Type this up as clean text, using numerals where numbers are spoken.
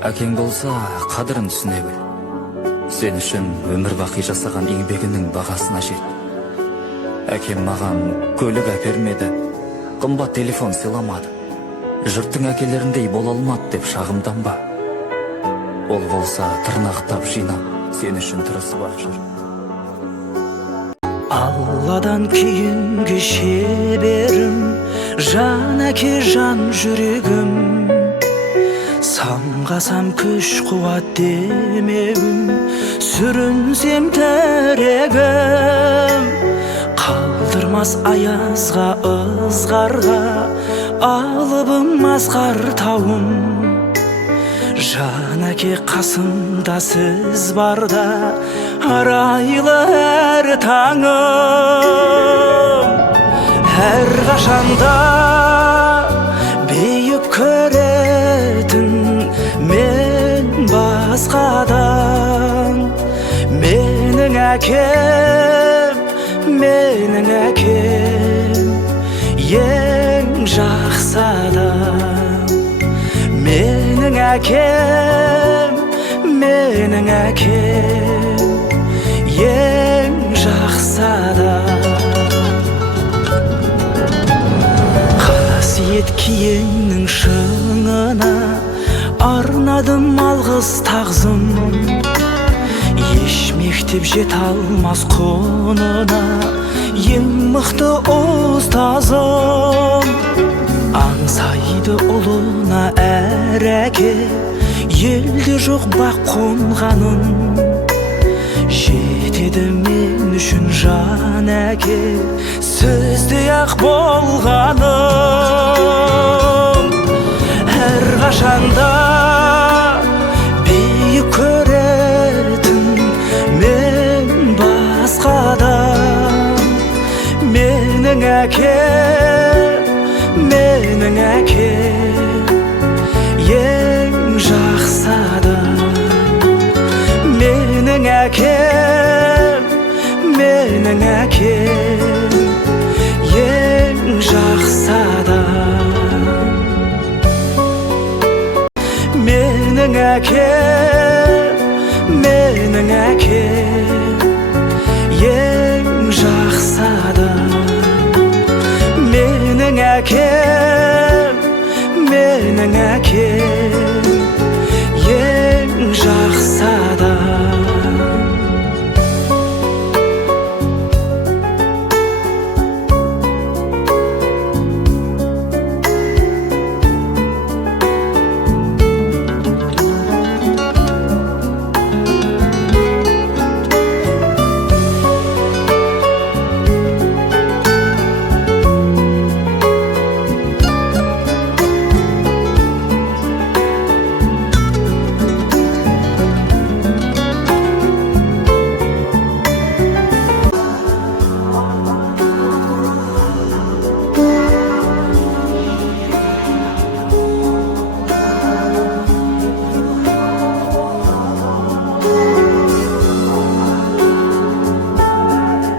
Әкең болса, қадірін түсіне біл. Сен үшін өмір бақи жасаған еңбегінің бағасына жет. Әкем маған көлік әпермеді, қымбат телефон сыйламады. Жұрттың әкелеріндей бола алмады деп шағымданба. Ол болса тырнақтап жинап, сен үшін тырысып жүр. Алладан кейінгі шеберім, жан әке жан жүрегім. Самғасам күш қуат демеуім, сүрінсем тірегім. Қалдырмас аязға ызғарға, алыбым асқар тауым. Жан әке қасымда сіз барда, арайлы әр таңым. Әр қашанда бейіп көретін мен басқадан. Менің әкем, менің әкем, ең жақсы адам. Менің әкем, менің әкем, ең жақсы адам. Қасиет киеңнің шыңына арнадым алғыс тағзым. Еш мектеп жете алмас құнына ең мықты ұстазым. Аңсайды ұлына әр әке, елде жоқ бақ қонғаным. Жетеді мен үшін жан әке, сіздей ақ болғаным. Әр қашанда биік көретін мен басқадан. Менің әкем, менің әкем, ең жақсы адам. Менің әкем, менің әкем, ең жақсы адам. Менің әкем, менің әкем,